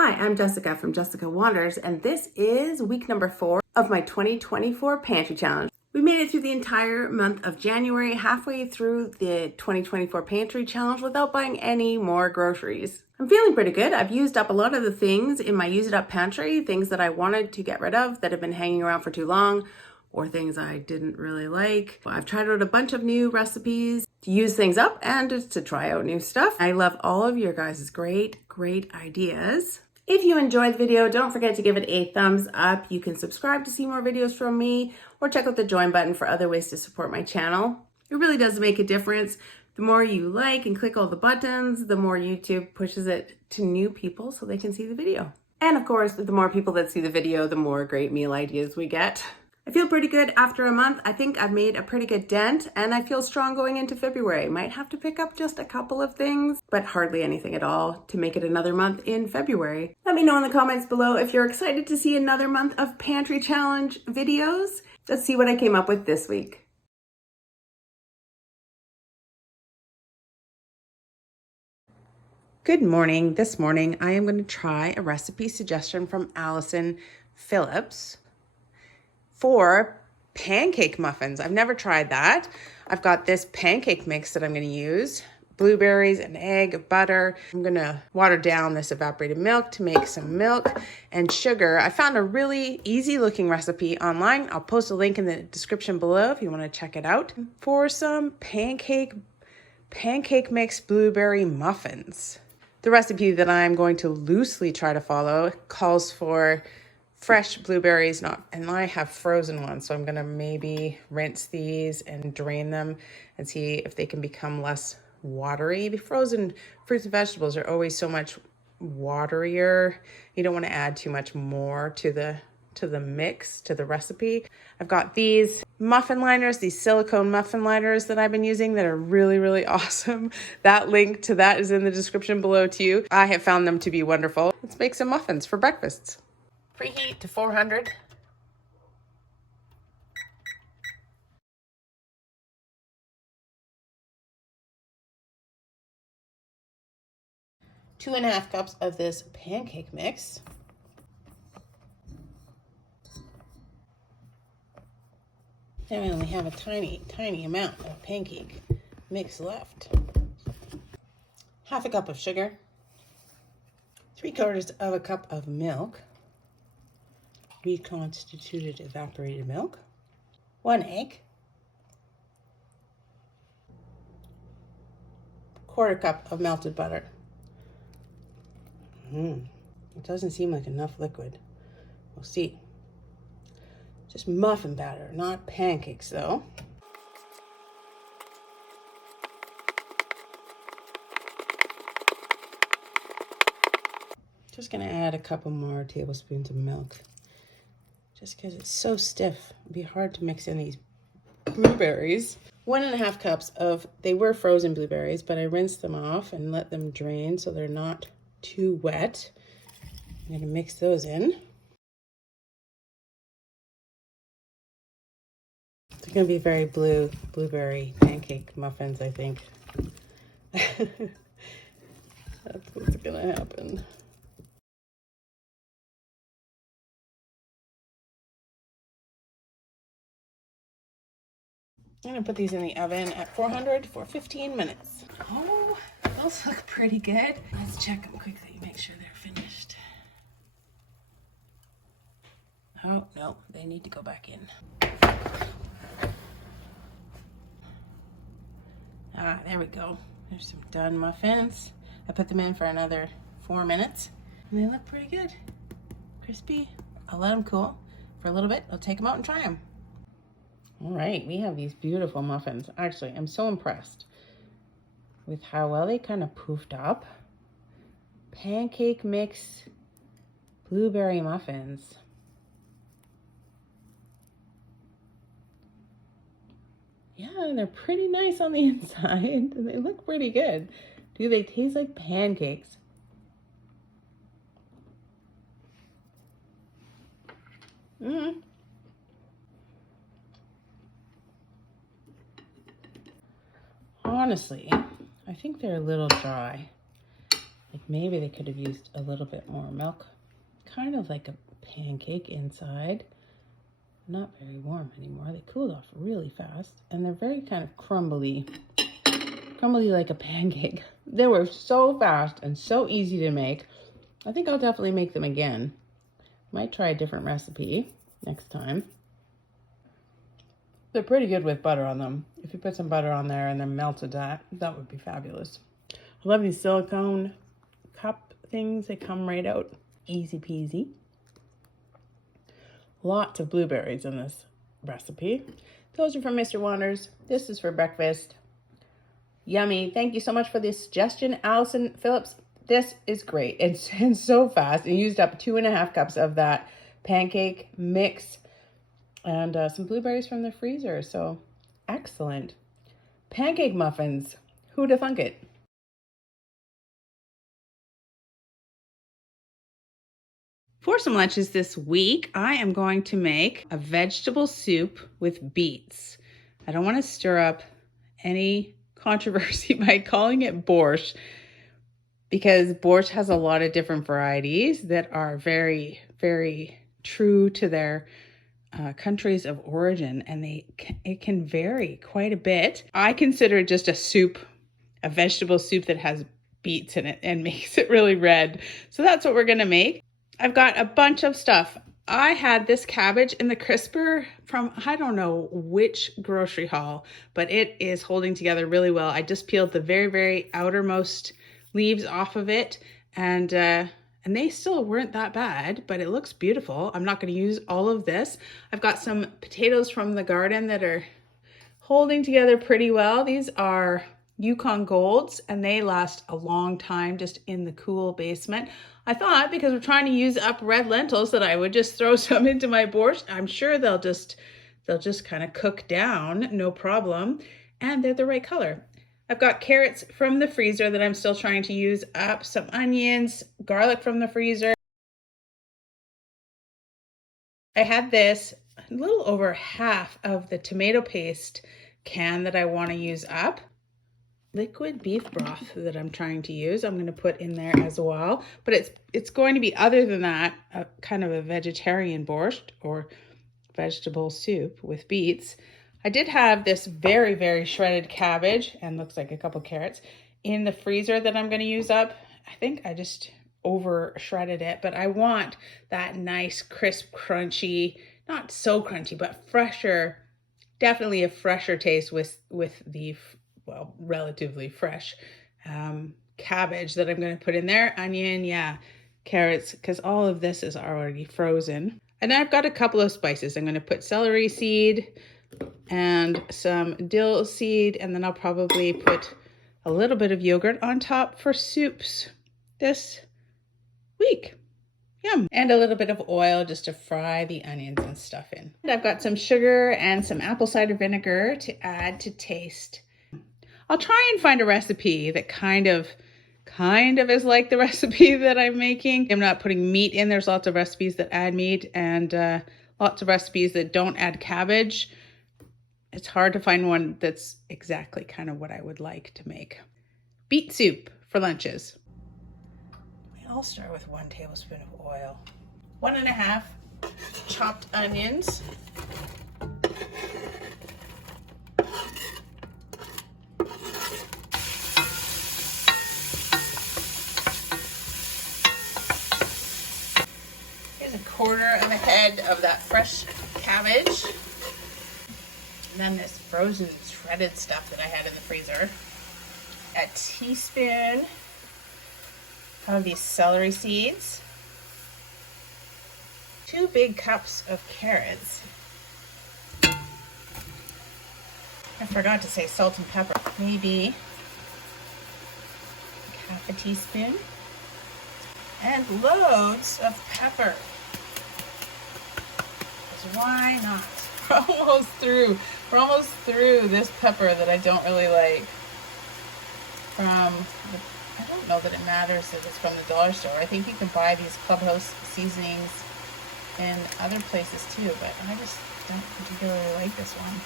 Hi, I'm Jessica from Jessica Wanders, and this is week number 4 of my 2024 Pantry Challenge. We made it through the entire month of January, halfway through the 2024 Pantry Challenge without buying any more groceries. I'm feeling pretty good. I've used up a lot of the things in my Use It Up pantry, things that I wanted to get rid of that have been hanging around for too long, or things I didn't really like. I've tried out a bunch of new recipes to use things up and just to try out new stuff. I love all of your guys' great ideas. If you enjoyed the video, don't forget to give it a thumbs up. You can subscribe to see more videos from me or check out the join button for other ways to support my channel. It really does make a difference. The more you like and click all the buttons, the more YouTube pushes it to new people so they can see the video. And of course, the more people that see the video, the more great meal ideas we get. I feel pretty good after a month. I think I've made a pretty good dent and I feel strong going into February. Might have to pick up just a couple of things, but hardly anything at all to make it another month in February. Let me know in the comments below if you're excited to see another month of Pantry Challenge videos. Let's see what I came up with this week. Good morning. This morning I am going to try a recipe suggestion from Allison Phillips for pancake muffins. I've never tried that. I've got this pancake mix that I'm going to use. Blueberries, an egg, butter. I'm going to water down this evaporated milk to make some milk and sugar. I found a really easy looking recipe online. I'll post a link in the description below if you want to check it out for some pancake mix blueberry muffins. The recipe that I'm going to loosely try to follow calls for fresh blueberries, and I have frozen ones, so I'm gonna maybe rinse these and drain them and see if they can become less watery. The frozen fruits and vegetables are always so much waterier. You don't want to add too much more to the mix, to the recipe. I've got these muffin liners, these silicone muffin liners that I've been using that are really awesome. That link to that is in the description below too. I have found them to be wonderful. Let's make some muffins for breakfasts. Preheat to 400. Two and a half cups of this pancake mix. Now I only have a tiny amount of pancake mix left. Half a cup of sugar. 3/4 of a cup of milk. Reconstituted evaporated milk. 1 egg. 1/4 cup of melted butter. It doesn't seem like enough liquid. We'll see. Just muffin batter, not pancakes though. Just gonna add a couple more tablespoons of milk. Just because it's so stiff, it'd be hard to mix in these blueberries. 1.5 cups of, they were frozen blueberries, but I rinsed them off and let them drain so they're not too wet. I'm gonna mix those in. It's gonna be very blueberry pancake muffins, I think. That's what's gonna happen. I'm gonna put these in the oven at 400 for 15 minutes. Oh, those look pretty good. Let's check them quickly, make sure they're finished. Oh, no, they need to go back in. Ah, there we go. There's some done muffins. I put them in for another 4 minutes. And they look pretty good. Crispy. I'll let them cool for a little bit. I'll take them out and try them. All right, we have these beautiful muffins. Actually, I'm so impressed with how well they kind of poofed up. Pancake mix blueberry muffins. Yeah, they're pretty nice on the inside and they look pretty good. Do they taste like pancakes? Honestly, I think they're a little dry. Like Maybe they could have used a little bit more milk. Kind of like a pancake inside. Not very warm anymore. They cooled off really fast. And they're very kind of crumbly. Crumbly like a pancake. They were so fast and so easy to make. I think I'll definitely make them again. Might try a different recipe next time. They're pretty good with butter on them. If you put some butter on there and then melted that would be fabulous. I love these silicone cup things. They come right out. Easy peasy. Lots of blueberries in this recipe. Those are from Mr. Wonders. This is for breakfast. Yummy. Thank you so much for the suggestion, Allison Phillips. This is great. It's so fast. I used up 2.5 cups of that pancake mix and some blueberries from the freezer. So excellent. Pancake muffins. Who'da thunk it? For some lunches this week, I am going to make a vegetable soup with beets. I don't want to stir up any controversy by calling it borscht, because borscht has a lot of different varieties that are very, very true to their countries of origin, and it can vary quite a bit. I consider it just a soup, a vegetable soup that has beets in it and makes it really red. So that's what we're going to make. I've got a bunch of stuff. I had this cabbage in the crisper from, I don't know which grocery haul, but it is holding together really well. I just peeled the very, very outermost leaves off of it, and they still weren't that bad, but it looks beautiful. I'm not going to use all of this. I've got some potatoes from the garden that are holding together pretty well. These are Yukon Golds, and they last a long time just in the cool basement. I thought, because we're trying to use up red lentils, that I would just throw some into my borscht. I'm sure they'll just kind of cook down, no problem. And they're the right color. I've got carrots from the freezer that I'm still trying to use up, some onions, garlic from the freezer. I had this, a little over half of the tomato paste can that I want to use up. Liquid beef broth that I'm trying to use, I'm going to put in there as well. But it's going to be, other than that, kind of a vegetarian borscht or vegetable soup with beets. I did have this very, very shredded cabbage and looks like a couple carrots in the freezer that I'm going to use up. I think I just over shredded it, but I want that nice, crisp, crunchy, not so crunchy, but fresher, definitely a fresher taste with the, well, relatively fresh cabbage that I'm going to put in there. Onion, yeah, carrots, because all of this is already frozen. And I've got a couple of spices. I'm going to put celery seed and some dill seed, and then I'll probably put a little bit of yogurt on top for soups this week. Yum. And a little bit of oil just to fry the onions and stuff in. And I've got some sugar and some apple cider vinegar to add to taste. I'll try and find a recipe that kind of is like the recipe that I'm making. I'm not putting meat in. There's lots of recipes that add meat and lots of recipes that don't add cabbage. It's hard to find one that's exactly kind of what I would like to make. Beet soup for lunches. I'll start with 1 tablespoon of oil. 1.5 chopped onions. Here's 1/4 of a head of that fresh cabbage. And then this frozen shredded stuff that I had in the freezer. A teaspoon of these celery seeds. 2 big cups of carrots. I forgot to say salt and pepper. Maybe half a teaspoon. And loads of pepper. Because why not? We're almost through this pepper that I don't really like. I don't know that it matters if it's from the dollar store. I think you can buy these Clubhouse seasonings in other places too, but I just don't particularly like this one.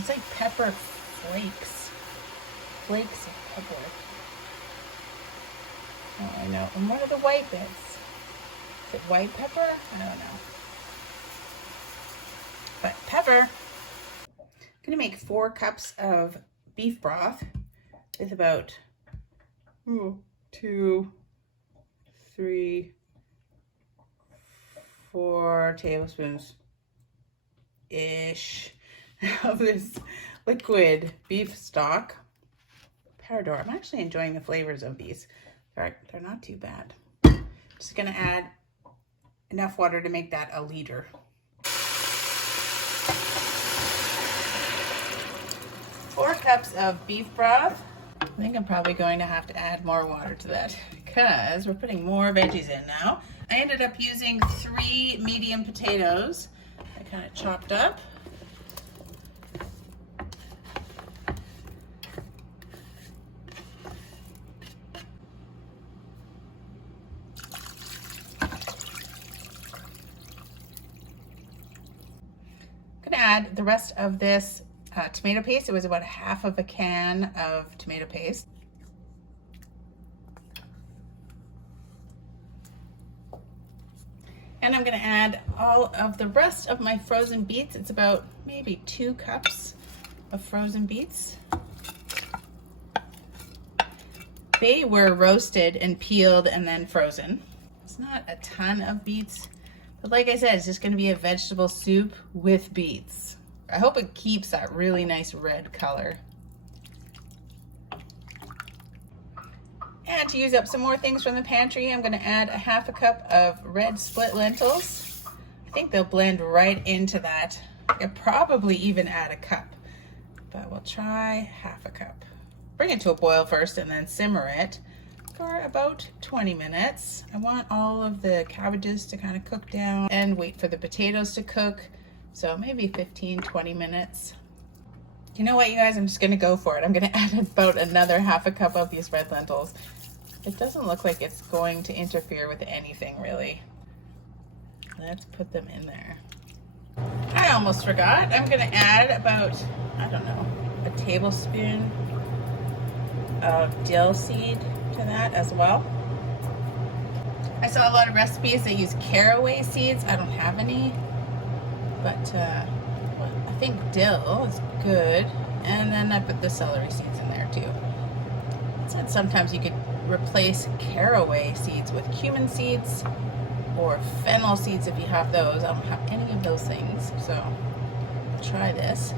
It's like pepper flakes. Flakes of pepper. Oh, I know. And what are the white bits? Is it white pepper? I don't know. But pepper. I'm gonna make 4 cups of beef broth with about 2, 3, 4 tablespoons-ish of this liquid beef stock. Parador. I'm actually enjoying the flavors of these. They're not too bad. Just gonna add enough water to make that a liter. 4 cups of beef broth. I think I'm probably going to have to add more water to that because we're putting more veggies in now. I ended up using 3 medium potatoes. I kind of chopped up. I'm gonna add the rest of this tomato paste. It was about half of a can of tomato paste. And I'm gonna add all of the rest of my frozen beets. It's about maybe 2 cups of frozen beets. They were roasted and peeled and then frozen. It's not a ton of beets, but like I said, it's just gonna be a vegetable soup with beets. I hope it keeps that really nice red color. And to use up some more things from the pantry, I'm gonna add a half a cup of red split lentils. I think they'll blend right into that. I could probably even add a cup, but we'll try half a cup. Bring it to a boil first and then simmer it for about 20 minutes. I want all of the cabbages to kind of cook down and wait for the potatoes to cook. So maybe 15-20 minutes. You know what, you guys, I'm just gonna go for it. I'm gonna add about another half a cup of these red lentils. It doesn't look like it's going to interfere with anything really. Let's put them in there. I almost forgot. I'm gonna add about, I don't know, a tablespoon of dill seed to that as well. I saw a lot of recipes that use caraway seeds. I don't have any, but I think dill is good. And then I put the celery seeds in there too. It said sometimes you could replace caraway seeds with cumin seeds or fennel seeds if you have those. I don't have any of those things, so try this.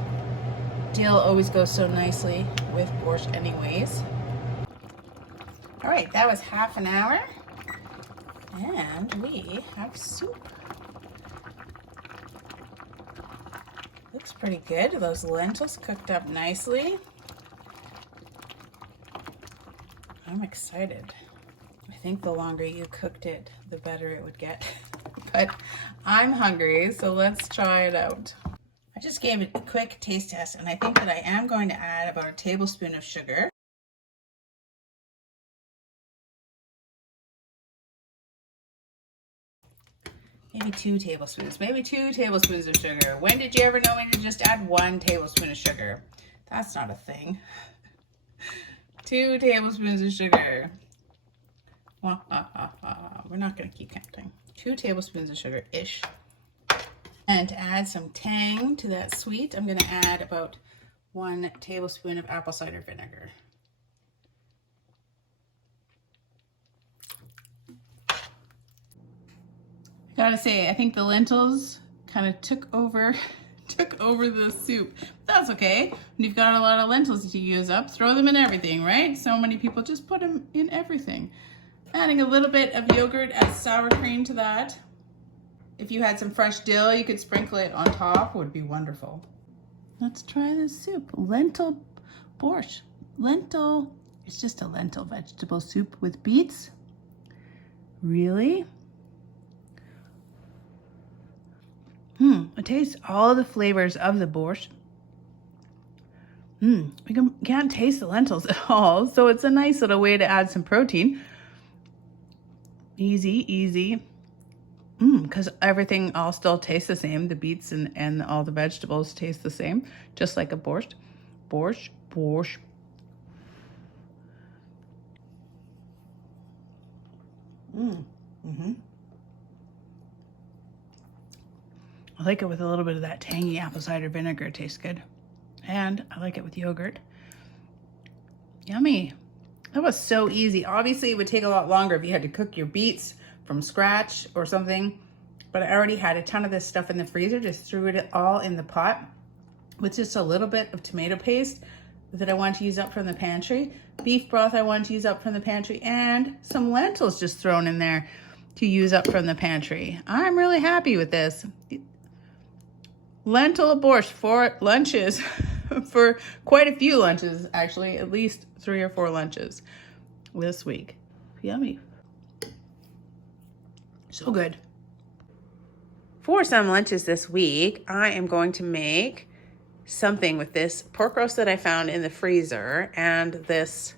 Dill always goes so nicely with borscht anyways. All right, that was half an hour and we have soup. Looks pretty good. Those lentils cooked up nicely. I'm excited. I think the longer you cooked it, the better it would get. But I'm hungry, so let's try it out. I just gave it a quick taste test, and I think that I am going to add about a tablespoon of sugar. Maybe 2 tablespoons. Maybe 2 tablespoons of sugar. When did you ever know me to just add 1 tablespoon of sugar? That's not a thing. 2 tablespoons of sugar. We're not going to keep counting. 2 tablespoons of sugar-ish. And to add some tang to that sweet, I'm going to add about 1 tablespoon of apple cider vinegar. Gotta say, I think the lentils kind of took over the soup. But that's okay. When you've got a lot of lentils to use up, throw them in everything, right? So many people just put them in everything. Adding a little bit of yogurt as sour cream to that. If you had some fresh dill, you could sprinkle it on top. Would be wonderful. Let's try this soup. Lentil borscht. It's just a lentil vegetable soup with beets. Really? It tastes all the flavors of the borscht. You can't taste the lentils at all, so it's a nice little way to add some protein. Easy. Because everything all still tastes the same. The beets and all the vegetables taste the same, just like a borscht. Borscht. I like it with a little bit of that tangy apple cider vinegar. It tastes good. And I like it with yogurt. Yummy. That was so easy. Obviously, it would take a lot longer if you had to cook your beets from scratch or something. But I already had a ton of this stuff in the freezer. Just threw it all in the pot with just a little bit of tomato paste that I want to use up from the pantry. Beef broth I want to use up from the pantry. And some lentils just thrown in there to use up from the pantry. I'm really happy with this. Lentil borscht for lunches, for quite a few lunches, actually, at least 3 or 4 lunches this week. Yummy. So good. For some lunches this week, I am going to make something with this pork roast that I found in the freezer and this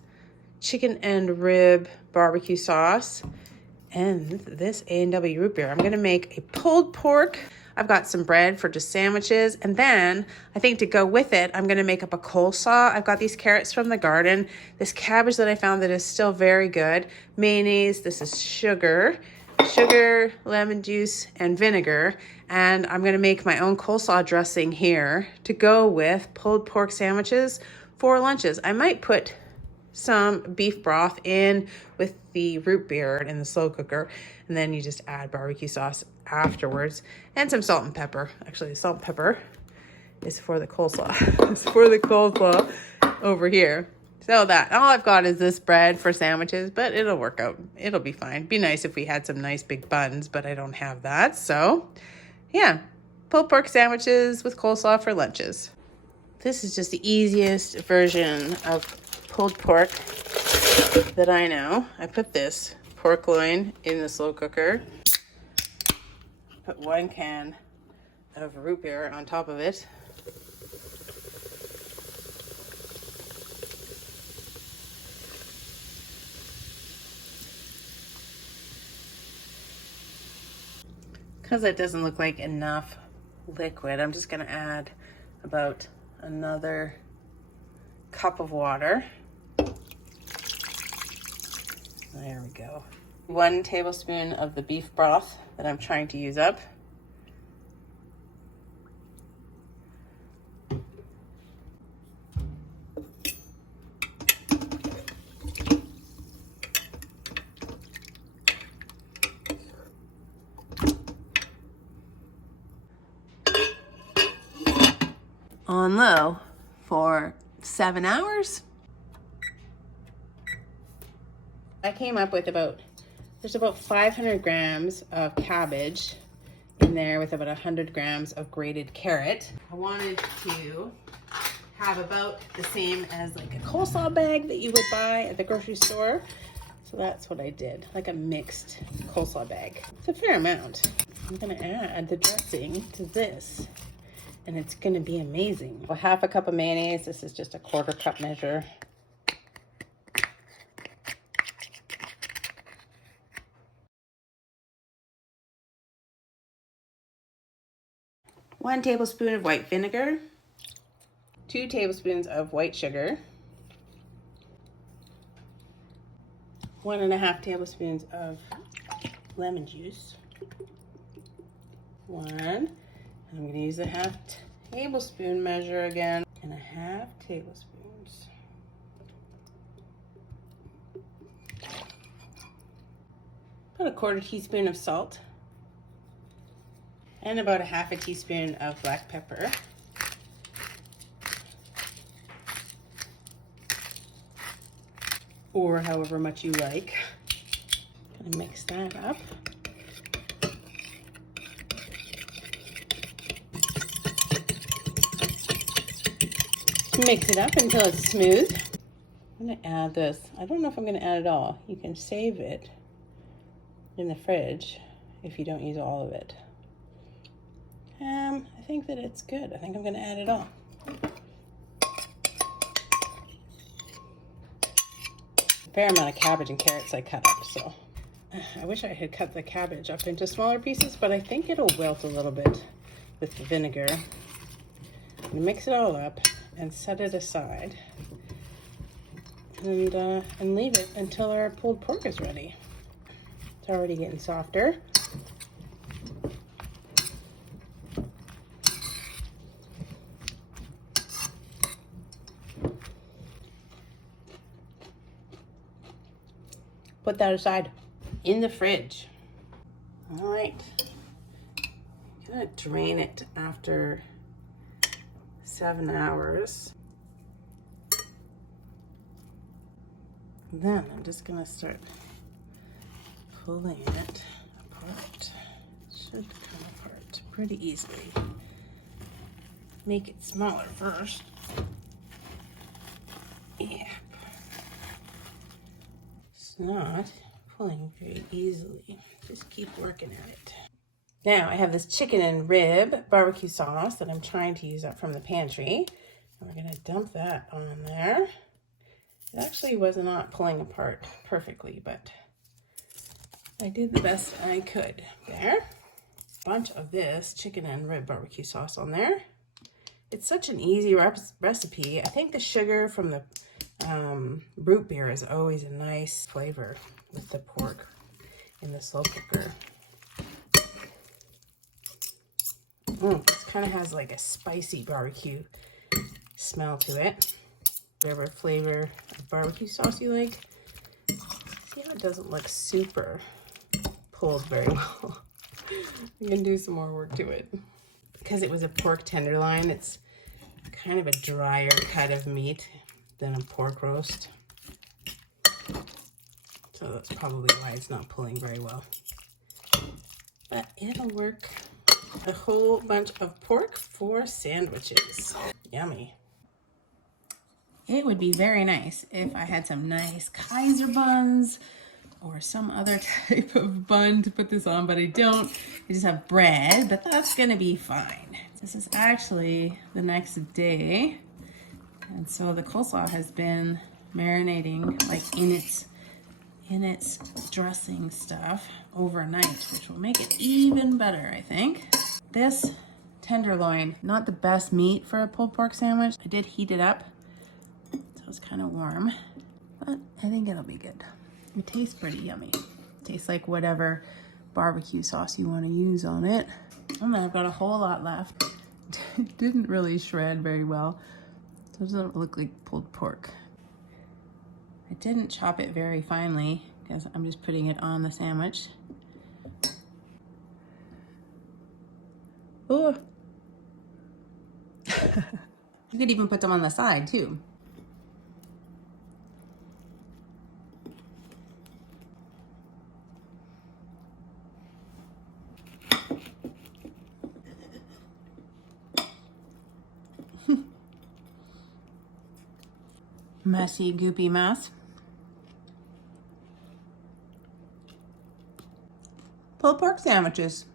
chicken and rib barbecue sauce and this A&W root beer. I'm gonna make a pulled pork. I've got some bread for just sandwiches. And then I think to go with it, I'm gonna make up a coleslaw. I've got these carrots from the garden, this cabbage that I found that is still very good, mayonnaise, this is sugar, lemon juice, and vinegar. And I'm gonna make my own coleslaw dressing here to go with pulled pork sandwiches for lunches. I might put some beef broth in with the root beer in the slow cooker, and then you just add barbecue sauce afterwards and some salt and pepper. Actually, the salt and pepper is for the coleslaw. It's for the coleslaw over here. So that all I've got is this bread for sandwiches, but it'll work out. It'll be fine. Be nice if we had some nice big buns, but I don't have that. So yeah, pulled pork sandwiches with coleslaw for lunches. This is just the easiest version of pulled pork that I know. I put this pork loin in the slow cooker, put 1 can of root beer on top of it. Because it doesn't look like enough liquid, I'm just gonna add about another cup of water. There we go. 1 tablespoon of the beef broth that I'm trying to use up. On low for 7 hours. I came up with there's about 500 grams of cabbage in there with about 100 grams of grated carrot. I wanted to have about the same as like a coleslaw bag that you would buy at the grocery store. So that's what I did, like a mixed coleslaw bag. It's a fair amount. I'm gonna add the dressing to this, and it's gonna be amazing. Well, 1/2 cup of mayonnaise. This is just a 1/4 cup measure. One tablespoon of white vinegar, 2 tablespoons of white sugar, 1.5 tablespoons of lemon juice, 1, and I'm going to use the 1/2 tablespoon measure again, and 1/2 tablespoons. About a 1/4 teaspoon of salt, and about 1/2 teaspoon of black pepper. Or however much you like. Gonna mix that up. Mix it up until it's smooth. I'm gonna add this. I don't know if I'm gonna add it all. You can save it in the fridge if you don't use all of it. I think that it's good. I think I'm gonna add it all. A fair amount of cabbage and carrots I cut up, so I wish I had cut the cabbage up into smaller pieces, but I think it'll wilt a little bit with the vinegar. I'm gonna mix it all up and set it aside, and leave it until our pulled pork is ready. So already getting softer. Put that aside in the fridge. All right, I'm gonna drain it after 7 hours. Then I'm just gonna start pulling it apart. It should come apart pretty easily. Make it smaller first. Yeah. It's not pulling very easily. Just keep working at it. Now I have this chicken and rib barbecue sauce that I'm trying to use up from the pantry. And we're gonna dump that on there. It actually was not pulling apart perfectly, but I did the best I could there. Bunch of this chicken and rib barbecue sauce on there. It's such an easy recipe. I think the sugar from the root beer is always a nice flavor with the pork in the slow cooker. This kind of has like a spicy barbecue smell to it. Whatever flavor of barbecue sauce you like. See how it doesn't look super pulled very well. I'm gonna do some more work to it. Because it was a pork tenderloin, it's kind of a drier cut of meat than a pork roast. So that's probably why it's not pulling very well. But it'll work. A whole bunch of pork for sandwiches. Yummy. It would be very nice if I had some nice Kaiser buns or some other type of bun to put this on, but I don't. I just have bread, but that's gonna be fine. This is actually the next day, and so the coleslaw has been marinating like in its dressing stuff overnight, which will make it even better, I think. This tenderloin, not the best meat for a pulled pork sandwich. I did heat it up, so it's kind of warm, but I think it'll be good. It tastes pretty yummy. It tastes like whatever barbecue sauce you want to use on it. And then I've got a whole lot left. It didn't really shred very well, so it doesn't look like pulled pork. I didn't chop it very finely because I'm just putting it on the sandwich. Oh. You could even put them on the side too. Messy, goopy mess. Pulled pork sandwiches.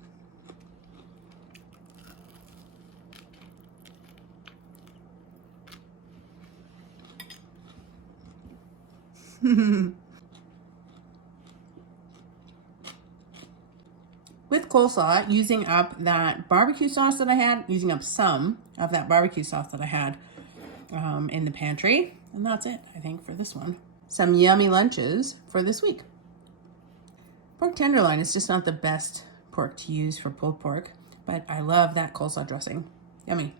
With coleslaw, using up that barbecue sauce that I had, using up some of that barbecue sauce that I had in the pantry. And that's it, I think, for this one. Some yummy lunches for this week. Pork tenderloin is just not the best pork to use for pulled pork, but I love that coleslaw dressing. Yummy.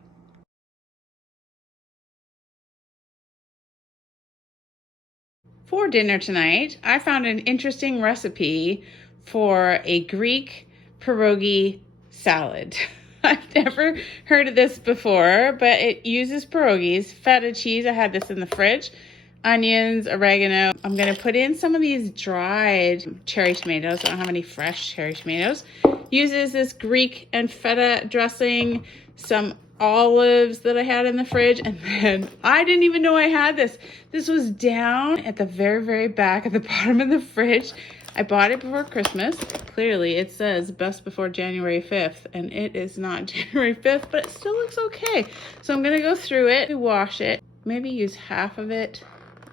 For dinner tonight, I found an interesting recipe for a Greek pierogi salad. I've never heard of this before, but it uses pierogies, feta cheese. I had this in the fridge, onions, oregano. I'm gonna put in some of these dried cherry tomatoes. I don't have any fresh cherry tomatoes. Uses this Greek and feta dressing, some olives that I had in the fridge, and then I didn't even know I had this. This was down at the very, very back at the bottom of the fridge. I bought it before Christmas. Clearly it says best before January 5th, and it is not January 5th, but it still looks okay. So I'm gonna go through it, wash it, maybe use half of it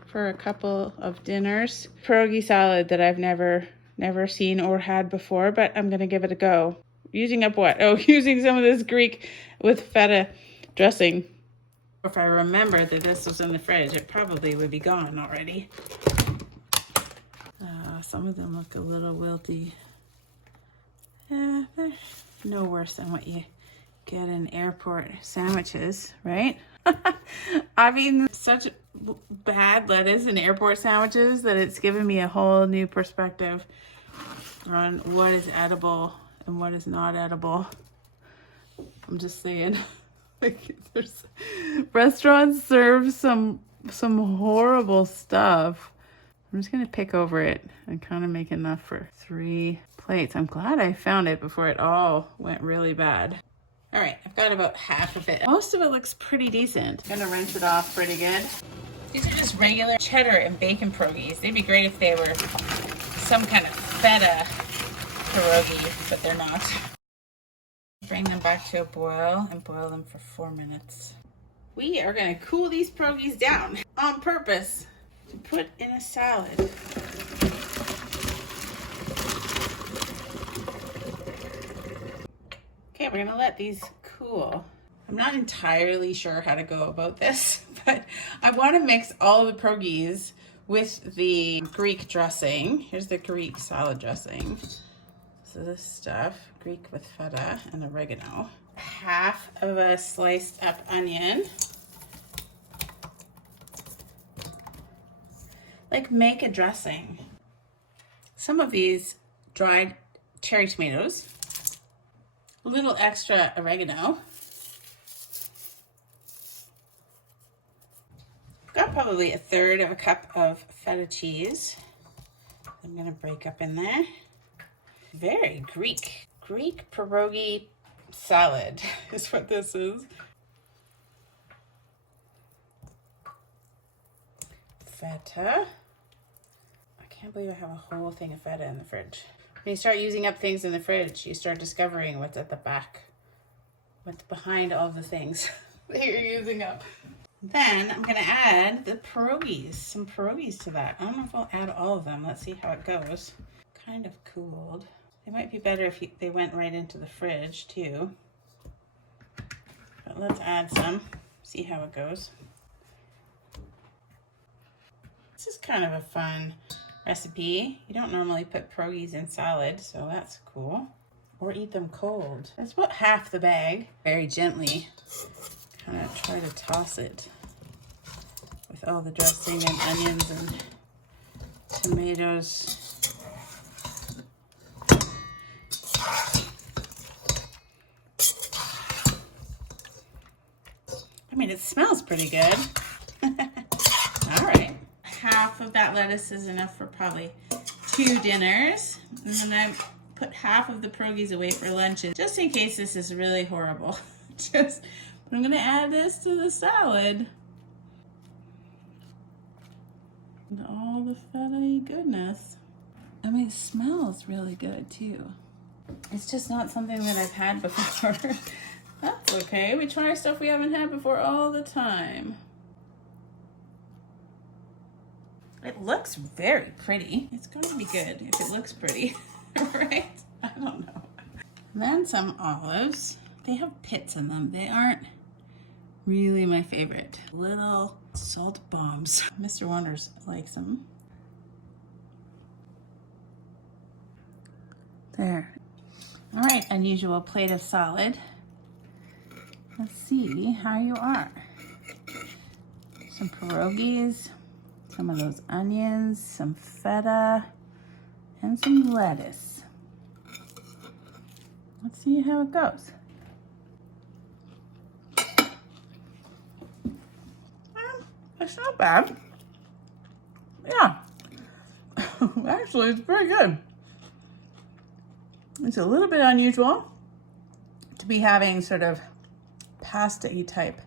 for a couple of dinners. Pierogi salad that I've never seen or had before, but I'm gonna give it a go. Using up what? Oh, using some of this Greek with feta dressing. If I remember that this was in the fridge, it probably would be gone already. some of them look a little wilty. Yeah, they're no worse than what you get in airport sandwiches, right? I've eaten such bad lettuce in airport sandwiches that it's given me a whole new perspective on what is edible and what is not edible. I'm just saying, like, there's restaurants serve some horrible stuff. I'm just gonna pick over it and kind of make enough for 3 plates. I'm glad I found it before it all went really bad. All right, I've got about half of it. Most of it looks pretty decent. I'm gonna rinse it off pretty good. These are just regular cheddar and bacon pierogies. They'd be great if they were some kind of feta pierogi, but they're not. Bring them back to a boil and boil them for 4 minutes. We are gonna cool these pierogies down on purpose to put in a salad. Okay, we're gonna let these cool. I'm not entirely sure how to go about this, but I want to mix all of the pierogies with the Greek dressing. Here's the Greek salad dressing. So this stuff, Greek with feta and oregano. Half of a sliced up onion. Like, make a dressing. Some of these dried cherry tomatoes. A little extra oregano. I've got probably 1/3 of a cup of feta cheese. I'm gonna break up in there. Very Greek. Greek pierogi salad is what this is. Feta. I can't believe I have a whole thing of feta in the fridge. When you start using up things in the fridge, you start discovering what's at the back, what's behind all the things that you're using up. Then I'm gonna add the pierogies, some pierogies to that. I don't know if I'll add all of them. Let's see how it goes. Kind of cooled. They might be better if they went right into the fridge too. But let's add some, see how it goes. This is kind of a fun recipe. You don't normally put pierogies in salad, so that's cool. Or eat them cold. That's about half the bag. Very gently, kind of try to toss it with all the dressing and onions and tomatoes. I mean, it smells pretty good. All right. Half of that lettuce is enough for probably 2 dinners. And then I put half of the pierogies away for lunches, just in case this is really horrible. But I'm gonna add this to the salad. And all the feta goodness. I mean, it smells really good too. It's just not something that I've had before. That's okay. We try stuff we haven't had before all the time. It looks very pretty. It's going to be good if it looks pretty, right? I don't know. And then some olives. They have pits in them. They aren't really my favorite. Little salt bombs. Mr. Wonders likes them. There. All right, unusual plate of salad. Let's see how you are. Some pierogies. Some of those onions, some feta, and some lettuce. Let's see how it goes. It's not bad. Yeah. Actually, it's pretty good. It's a little bit unusual to be having sort of pasta-y type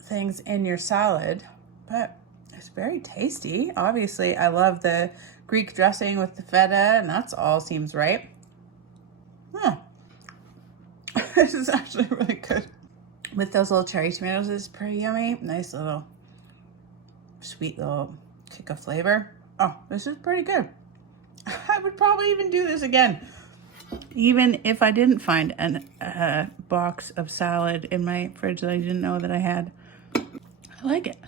things in your salad, but it's very tasty. Obviously, I love the Greek dressing with the feta, and that's all seems right. Yeah. This is actually really good. With those little cherry tomatoes, it's pretty yummy. Nice little sweet little kick of flavor. Oh, this is pretty good. I would probably even do this again, even if I didn't find a box of salad in my fridge that I didn't know that I had. I like it.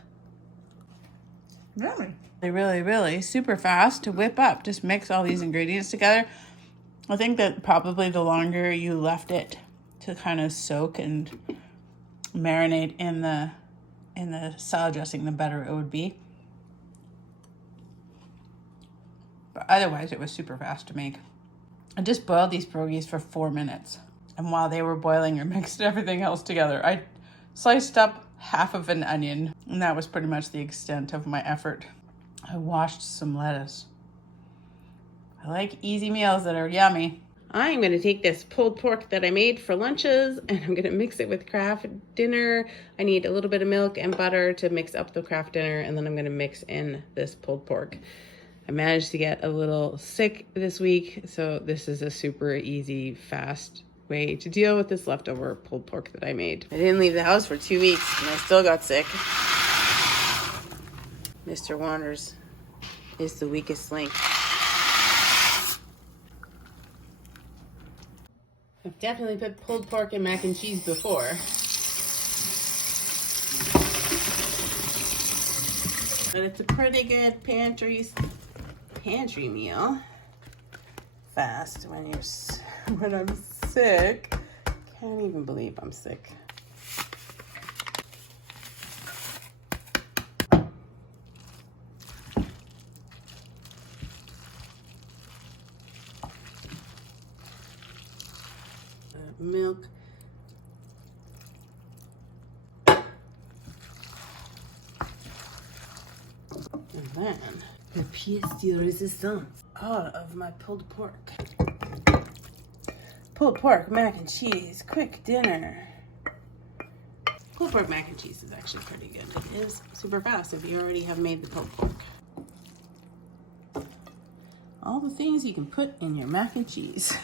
Yummy. Really, really super fast to whip up. Just mix all these ingredients together. I think that probably the longer you left it to kind of soak and marinate in the salad dressing, the better it would be. But otherwise, it was super fast to make. I just boiled these pierogies for 4 minutes. And while they were boiling, I mixed everything else together. I sliced up half of an onion, and that was pretty much the extent of my effort. I washed some lettuce. I like easy meals that are yummy. I'm going to take this pulled pork that I made for lunches and I'm going to mix it with Kraft dinner. I need a little bit of milk and butter to mix up the Kraft dinner, and then I'm going to mix in this pulled pork. I managed to get a little sick this week, so this is a super easy, fast way to deal with this leftover pulled pork that I made. I didn't leave the house for 2 weeks and I still got sick. Mr. Wanders is the weakest link. I've definitely put pulled pork and mac and cheese before. But it's a pretty good pantry meal. Fast when I'm sick. Can't even believe I'm sick. Milk. And then the pièce de résistance, all of my pulled pork. Pulled pork, mac and cheese, quick dinner. Pulled pork mac and cheese is actually pretty good. It is super fast if you already have made the pulled pork. All the things you can put in your mac and cheese.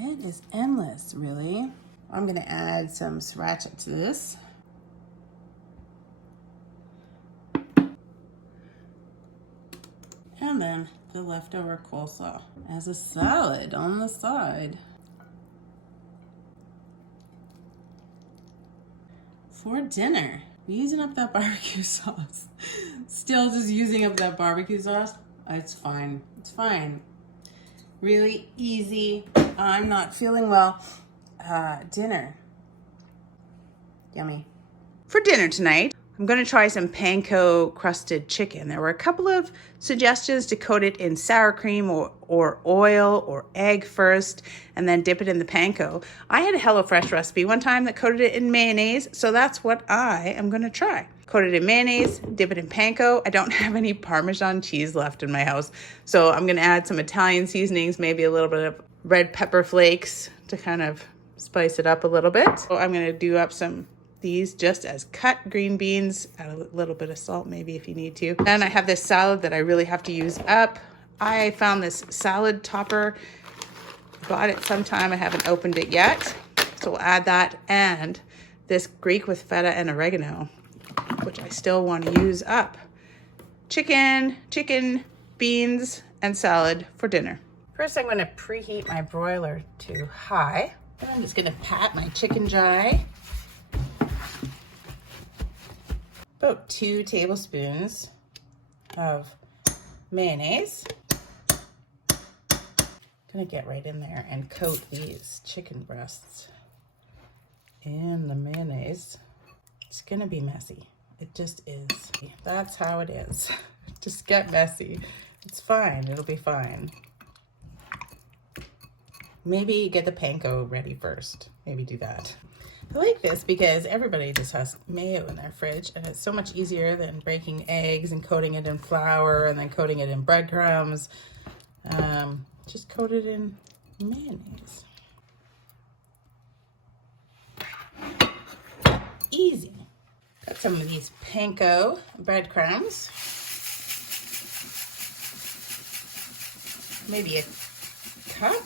It is endless, really. I'm gonna add some sriracha to this. And then the leftover coleslaw as a salad on the side. For dinner, using up that barbecue sauce. Still just using up that barbecue sauce. It's fine, it's fine. Really easy. I'm not feeling well. Dinner. Yummy. For dinner tonight, I'm going to try some Panko crusted chicken. There were a couple of suggestions to coat it in sour cream or oil or egg first and then dip it in the Panko. I had a HelloFresh recipe one time that coated it in mayonnaise, so that's what I am going to try. Coat it in mayonnaise, dip it in Panko. I don't have any Parmesan cheese left in my house, so I'm going to add some Italian seasonings, maybe a little bit of red pepper flakes to kind of spice it up a little bit. So I'm going to do up these just as cut green beans, add a little bit of salt maybe if you need to. Then I have this salad that I really have to use up. I found this salad topper, bought it sometime, I haven't opened it yet. So we'll add that and this Greek with feta and oregano, which I still want to use up. Chicken, beans, and salad for dinner. First, I'm going to preheat my broiler to high. Then I'm just going to pat my chicken dry. About 2 tablespoons of mayonnaise. Gonna get right in there and coat these chicken breasts in the mayonnaise. It's gonna be messy. It just is. That's how it is. Just get messy. It's fine, it'll be fine. Maybe get the panko ready first. Maybe do that. I like this because everybody just has mayo in their fridge and it's so much easier than breaking eggs and coating it in flour and then coating it in breadcrumbs. Just coat it in mayonnaise. Easy. Got some of these panko breadcrumbs. Maybe a cup.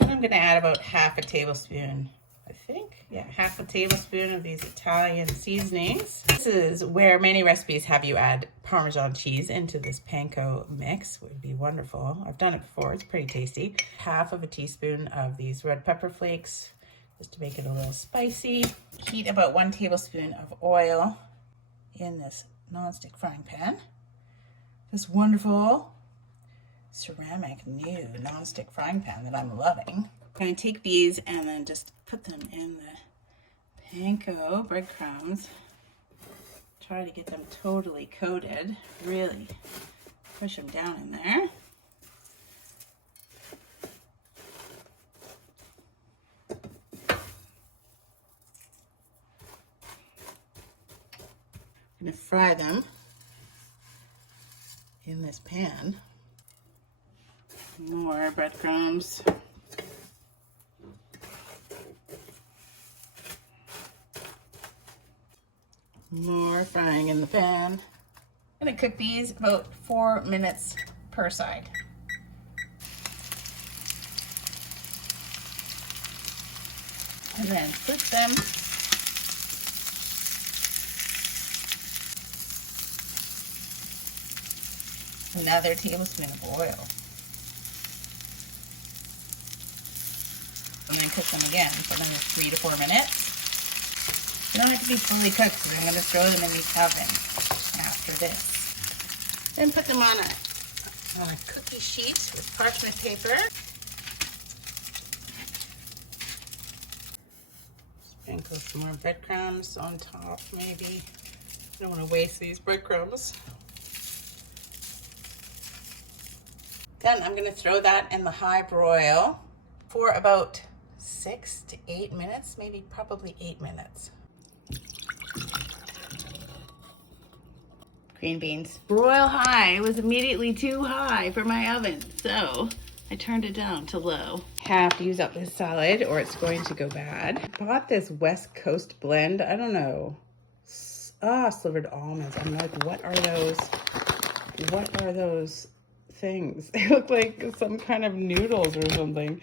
And I'm gonna add about half a tablespoon, I think. Yeah, half a tablespoon of these Italian seasonings. This is where many recipes have you add Parmesan cheese into this panko mix. It would be wonderful. I've done it before, it's pretty tasty. Half of a teaspoon of these red pepper flakes, just to make it a little spicy. Heat about 1 tablespoon of oil in this nonstick frying pan. This wonderful ceramic new nonstick frying pan that I'm loving. I'm going to take these and then just put them in the Panko breadcrumbs. Try to get them totally coated. Really push them down in there. I'm going to fry them in this pan. More breadcrumbs. More frying in the pan. I'm going to cook these about 4 minutes per side. And then flip them. Another tablespoon of oil. And then cook them again for another 3 to 4 minutes. They don't have to be fully cooked because I'm going to throw them in the oven after this. Then put them on a cookie sheet with parchment paper. Sprinkle some more breadcrumbs on top, maybe. I don't want to waste these breadcrumbs. Then I'm going to throw that in the high broil for about 6 to 8 minutes, maybe probably 8 minutes. Green beans. Broil high. It was immediately too high for my oven, so I turned it down to low. Have to use up this salad or it's going to go bad. I bought this West Coast blend. I don't know. Slivered almonds. I'm like, what are those? What are those things? They look like some kind of noodles or something,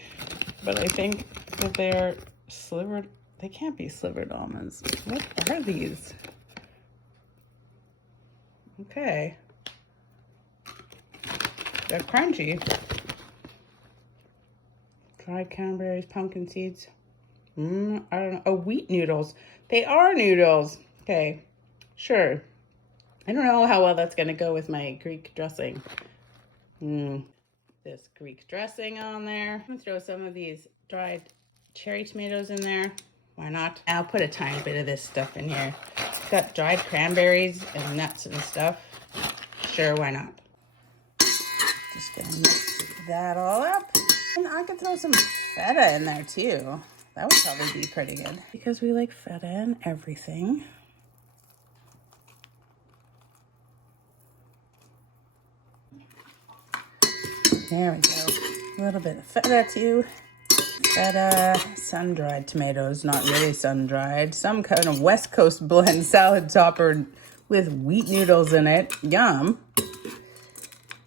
but I think that they're slivered. They can't be slivered almonds. What are these? Okay. They're crunchy. Dried cranberries, pumpkin seeds. I don't know. Oh, wheat noodles. They are noodles. Okay, sure. I don't know how well that's going to go with my Greek dressing. This Greek dressing on there. I'm going to throw some of these dried cherry tomatoes in there. Why not? I'll put a tiny bit of this stuff in here. It's got dried cranberries and nuts and stuff. Sure, why not? Just gonna mix that all up. And I could throw some feta in there too. That would probably be pretty good. Because we like feta and everything. There we go. A little bit of feta too. Feta, sun-dried tomatoes, not really sun-dried. Some kind of West Coast blend salad topper with wheat noodles in it. Yum.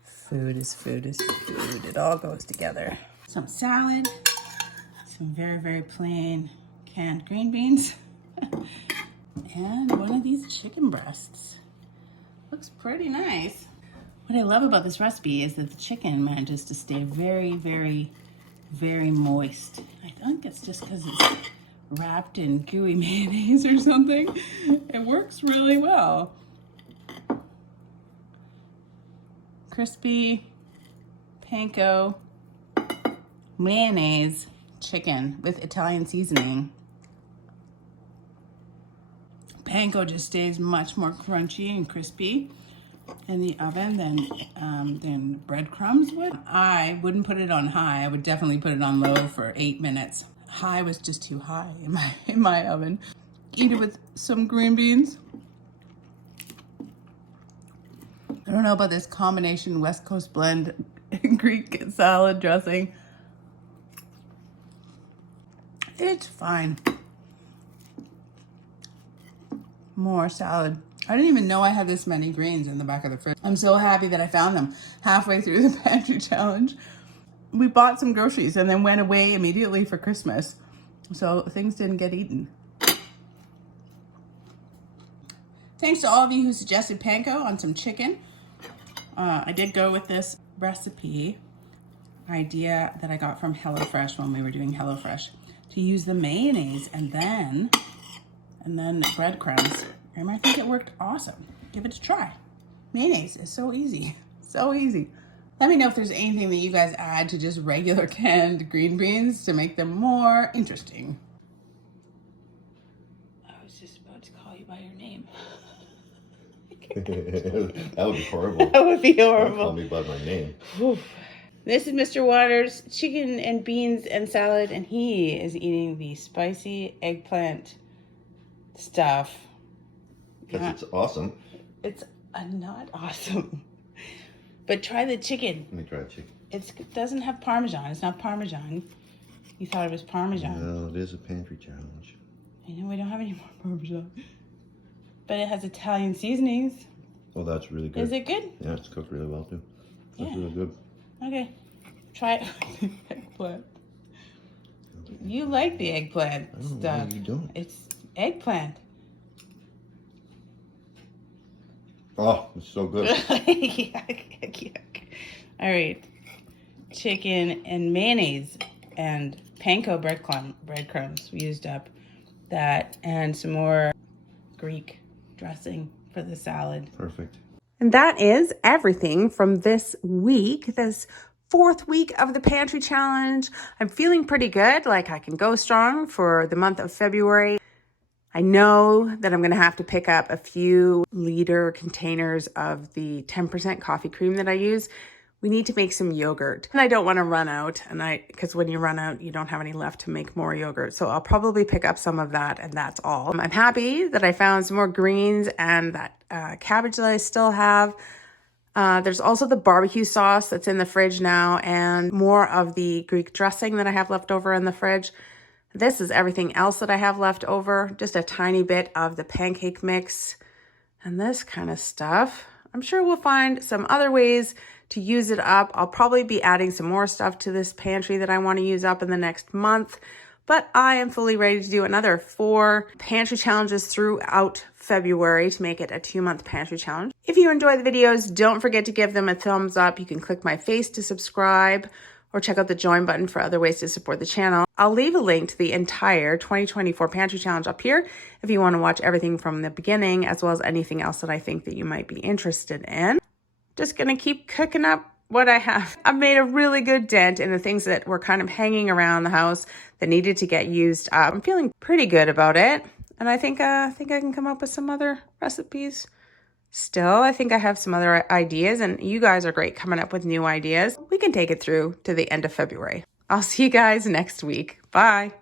Food is food is food. It all goes together. Some salad, some very, very plain canned green beans, and one of these chicken breasts. Looks pretty nice. What I love about this recipe is that the chicken manages to stay very, very, very moist. I think it's just because it's wrapped in gooey mayonnaise or something. It works really well. Crispy panko mayonnaise chicken with Italian seasoning. Panko just stays much more crunchy and crispy in the oven than breadcrumbs would. I wouldn't put it on high. I would definitely put it on low for 8 minutes. High was just too high in my oven. Eat it with some green beans. I don't know about this combination West Coast blend Greek salad dressing. It's fine. More salad. I didn't even know I had this many greens in the back of the fridge. I'm so happy that I found them halfway through the pantry challenge. We bought some groceries and then went away immediately for Christmas, so things didn't get eaten. Thanks to all of you who suggested panko on some chicken. I did go with this recipe idea that I got from HelloFresh when we were doing HelloFresh to use the mayonnaise and then breadcrumbs. And I think it worked awesome. give it a try. Mayonnaise is so easy. So easy. Let me know if there's anything that you guys add to just regular canned green beans to make them more interesting. I was just about to call you by your name. That would be horrible. That would be horrible. Don't call me by my name. Whew. This is Mr. Waters' chicken and beans and salad, and he is eating the spicy eggplant stuff. Because it's awesome. It's not awesome. But try the chicken. Let me try chicken. It doesn't have Parmesan. It's not Parmesan. You thought it was Parmesan. No, it is a pantry challenge. I know we don't have any more Parmesan. But it has Italian seasonings. Oh, that's really good. Is it good? Yeah, it's cooked really well too. That's Yeah. really good. Okay. Try it with eggplant. You like the eggplant I don't know stuff. why you don't. It's eggplant. Oh, it's so good. Yuck. All right. Chicken and mayonnaise and panko breadcrumbs. We used up that and some more Greek dressing for the salad. Perfect. And that is everything from this week, this 4th week of the pantry challenge. I'm feeling pretty good, like I can go strong for the month of February. I know that I'm going to have to pick up a few liter containers of the 10% coffee cream that I use. We need to make some yogurt. And I don't want to run out, because when you run out, you don't have any left to make more yogurt. So I'll probably pick up some of that, and that's all. I'm happy that I found some more greens and that cabbage that I still have. There's also the barbecue sauce that's in the fridge now, and more of the Greek dressing that I have left over in the fridge. This is everything else that I have left over. Just a tiny bit of the pancake mix and this kind of stuff. I'm sure we'll find some other ways to use it up. I'll probably be adding some more stuff to this pantry that I want to use up in the next month. But I am fully ready to do another 4 pantry challenges throughout February to make it a 2-month pantry challenge. If you enjoy the videos, don't forget to give them a thumbs up. You can click my face to subscribe or check out the join button for other ways to support the channel. I'll leave a link to the entire 2024 pantry challenge up here if you want to watch everything from the beginning, as well as anything else that I think that you might be interested in. Just gonna keep cooking up what I have. I've made a really good dent in the things that were kind of hanging around the house that needed to get used up. I'm feeling pretty good about it. And I think I can come up with some other recipes. Still, I think I have some other ideas, and you guys are great coming up with new ideas. We can take it through to the end of February. I'll see you guys next week. Bye.